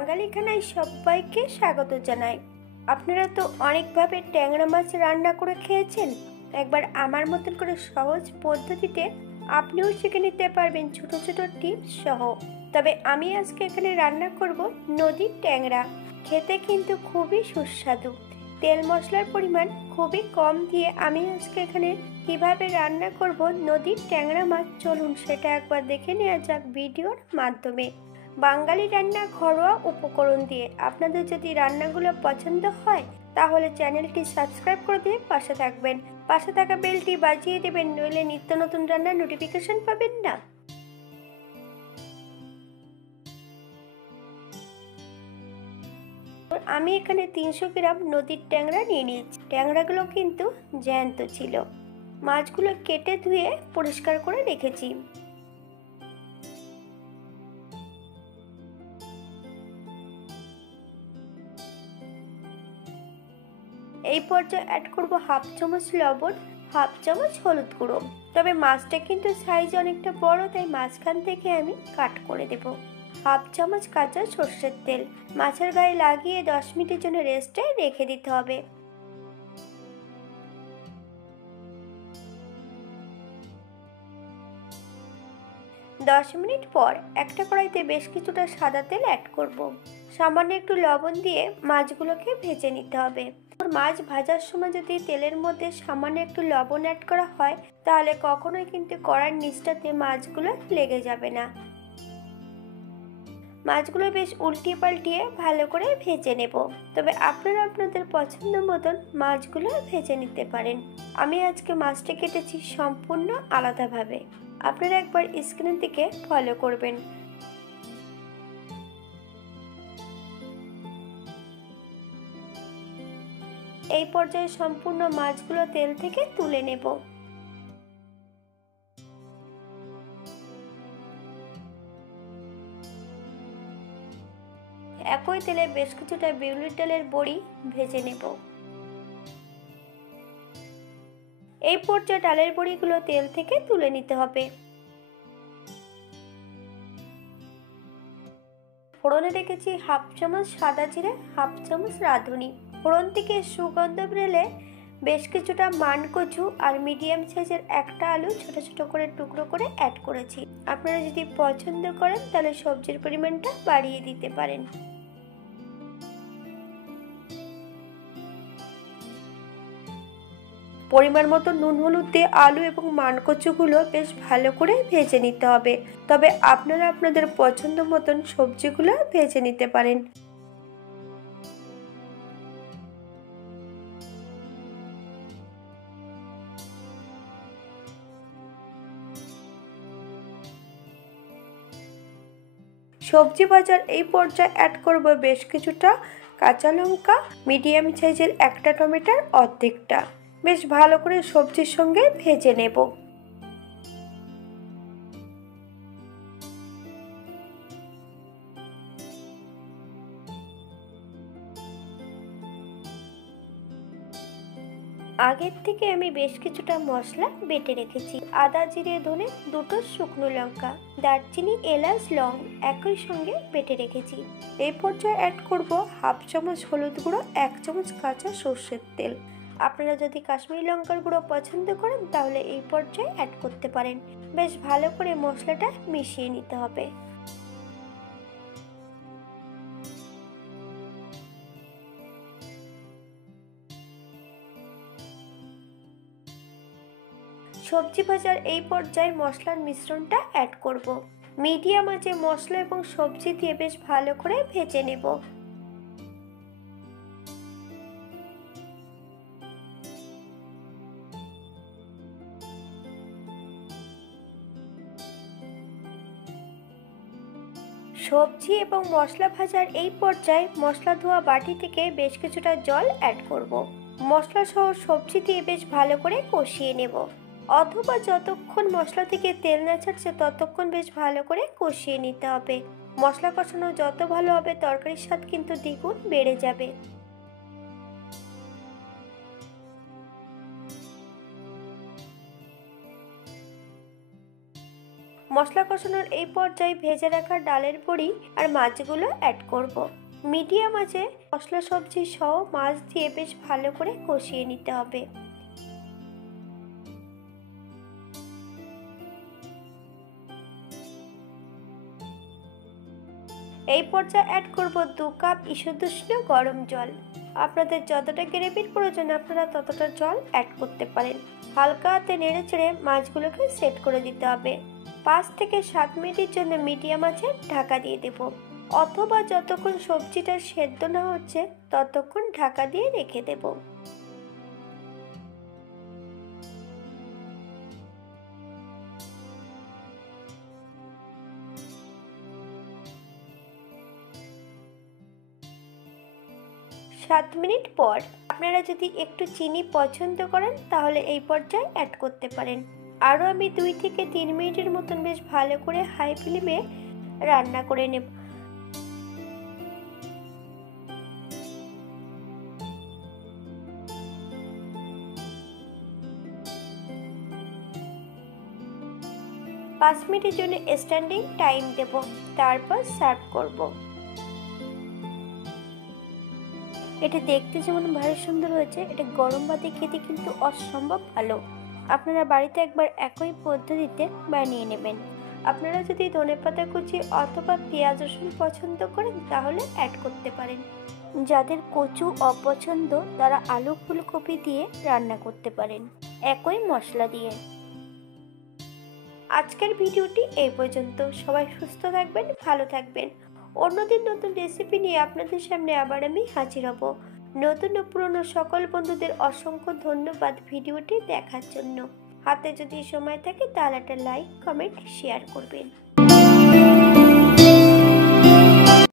বাঙালি খানায় সবাইকে স্বাগত জানাই। আপনারা তো অনেকভাবে ট্যাংরা মাছ রান্না করে খেয়েছেন। একবার আমার মতন করে সহজ পদ্ধতিতে আপনিও শিখে নিতে পারবেন ছোট ছোট টিপস সহ। তবে আমি আজকে এখানে রান্না করব নদীর ট্যাংরা। খেতে কিন্তু খুবই সুস্বাদু। তেল মশলার পরিমাণ খুবই কম দিয়ে আমি আজকে এখানে কিভাবে রান্না করব নদীর ট্যাংরা মাছ, চলুন সেটা একবার দেখে নেওয়া যাক ভিডিওর মাধ্যমে। বাঙালি রান্না ঘরোয়া উপকরণ দিয়ে। আপনাদের যদি রান্নাগুলো পছন্দ হয় তাহলে চ্যানেলটি সাবস্ক্রাইব করে দিয়ে পাশে থাকবেন, পাশে থাকা বেলটি বাজিয়ে দেবেন, নইলে নিত্য নতুন রান্নার নোটিফিকেশন পাবেন না। আমি এখানে 300 গ্রাম নদীর ট্যাংরা নিয়ে নিয়েছি। ট্যাংরাগুলো কিন্তু জ্যান্ত ছিল। মাছগুলো কেটে ধুয়ে পরিষ্কার করে রেখেছি। এই পর্যায়ে অ্যাড করব হাফ চামচ লবণ, হাফ চামচ হলুদ গুঁড়ো। তবে মাছটা কিন্তু সাইজ অনেকটা বড়, তাই মাঝখান থেকে আমি কাট করে দেব। হাফ চামচ কাঁচা সর্ষের তেল মাছের গায়ে লাগিয়ে 10 মিনিটের জন্য রেস্টে রেখে দিতে হবে। দশ মিনিট পর একটা কড়াইতে বেশ কিছুটা সাদা তেল অ্যাড করব। সামান্য একটু লবণ দিয়ে মাছগুলোকে ভেজে নিতে হবে। মাছ ভাজার সময় যদি তেলের মধ্যে সামান্য একটু লবণ অ্যাড করা হয় তাহলে কখনোই কিন্তু কড়াইয়ের নিচটাতে মাছগুলো লেগে যাবে না। মাছগুলো বেশ উল্টিয়ে পাল্টিয়ে ভালো করে ভেজে নেব। তবে আপনারা আপনাদের পছন্দ মতন মাছগুলো ভেজে নিতে পারেন। আমি আজকে মাছটা কেটেছি সম্পূর্ণ আলাদাভাবে। আপনারা একবার স্ক্রিনের দিকে ফলো করবেন। এই পর্যায়ে সম্পূর্ণ মাছগুলো তেল থেকে তুলে নেব। একই তেলে বেশ কিছুটা বিউলির ডালের বড়ি ভেজে নেব। এই পর্যায়ে ডালের বড়িগুলো তেল থেকে তুলে নিতে হবে। ফোড়নে রেখেছি হাফ চামচ সাদা জিরে, হাফ চামচ রাঁধুনি। ফোড়ন থেকে সুগন্ধ বেরোলে বেশ কিছুটা মানকচু আর মিডিয়াম সাইজের একটা আলু ছোট ছোট করে টুকরো করে অ্যাড করেছি। আপনারা যদি পছন্দ করেন তাহলে সবজির পরিমাণটা বাড়িয়ে দিতে পারেন। পরিমাণ মতো নুন হলুদ দিয়ে আলু এবং মানকচুগুলো বেশ ভালো করে ভেজে নিতে হবে। তবে আপনারা আপনাদের পছন্দ মতন সবজিগুলো ভেজে নিতে পারেন। সবজি ভাজার এই পর্যায়ে অ্যাড করব বেশ কিছুটা কাঁচা লঙ্কা, মিডিয়াম সাইজের একটা টমেটোর অর্ধেকটা। বেশ ভালো করে সবজির সঙ্গে ভেজে নেব। আগের থেকে আমি বেশ কিছুটা মশলা বেটে রেখেছি। আদা, জিরে, ধনে, দুটো শুকনো লঙ্কা, দারচিনি, এলাচ, লং একই সঙ্গে বেটে রেখেছি। এই পর্যায়ে অ্যাড করব হাফ চামচ হলুদ গুঁড়ো, 1 চামচ কাঁচা সর্ষের তেল। আপনারা যদি কাশ্মীরি লঙ্কার গুঁড়ো পছন্দ করেন তাহলে এই পর্যায়ে অ্যাড করতে পারেন। বেশ ভালো করে মশলাটা মিশিয়ে নিতে হবে। সবজি ভাজার এই পর্যায়ে মশলার মিশ্রণটা অ্যাড করব। মিডিয়াম আঁচে মশলা এবং সবজি দিয়ে বেশ ভালো করে ভেজে নেব। সবজি এবং মশলা ভাজার এই পর্যায়ে মশলা ধোয়া বাটি থেকে বেশ কিছুটা জল অ্যাড করব। মশলা সহ সবজি দিয়ে বেশ ভালো করে কষিয়ে নেব। অথবা যতক্ষণ মশলা থেকে তেল না ছাড়ছে ততক্ষণ বেশ ভালো করে কষিয়ে নিতে হবে। মশলা কষানো যত ভালো হবে তরকারির স্বাদ কিন্তু দ্বিগুণ বেড়ে যাবে। মশলা কষানোর এই পর্যায়ে ভেজে রাখা ডালের বড়ি আর মাছগুলো অ্যাড করব। মিডিয়াম আঁচে মশলা সবজি সহ মাছ দিয়ে বেশ ভালো করে কষিয়ে নিতে হবে। এই পর্যায়ে অ্যাড করব 2 কাপ ঈষদুষ্ণ গরম জল। আপনাদের যতটা গ্রেভির প্রয়োজন আপনারা ততটা জল অ্যাড করতে পারেন। হালকা হাতে নেড়ে চেড়ে মাছগুলোকে সেট করে দিতে হবে। 5 থেকে 7 মিনিটের জন্য মিডিয়াম আঁচে ঢাকা দিয়ে দেব, অথবা যতক্ষণ সবজিটা সেদ্ধ না হচ্ছে ততক্ষণ ঢাকা দিয়ে রেখে দেব। সাত মিনিট পর আপনারা যদি একটু চিনি পছন্দ করেন তাহলে এই পর্যায়ে অ্যাড করতে পারেন। আরও আমি 2 থেকে 3 মিনিটের মতন বেশ ভালো করে হাই ফ্লেমে রান্না করে নেব। পাঁচ মিনিটের জন্য স্ট্যান্ডিং টাইম দেব, তারপর সার্ভ করব। এটা দেখতে যেমন ভারী সুন্দর হয়েছে, এটা গরম ভাতে খেতে কিন্তু অসম্ভব ভালো। আপনারা বাড়িতে একবার একই পদ্ধতিতে বানিয়ে নেবেন। আপনারা যদি ধনেপাতা কুচি অথবা পেঁয়াজ রসুন পছন্দ করেন তাহলে অ্যাড করতে পারেন। যাদের কচু অপছন্দ তারা আলু ফুলকপি দিয়ে রান্না করতে পারেন একই মশলা দিয়ে। আজকের ভিডিওটি এই পর্যন্ত। সবাই সুস্থ থাকবেন, ভালো থাকবেন। অন্যদিন নতুন রেসিপি নিয়ে আপনাদের সামনে আবার আমি হাজির হব। নতুন ও পুরনো সকল বন্ধুদের অসংখ্য ধন্যবাদ ভিডিওটি দেখার জন্য। হাতে যদি সময় থাকে তাহলে একটা লাইক, কমেন্ট, শেয়ার করবেন।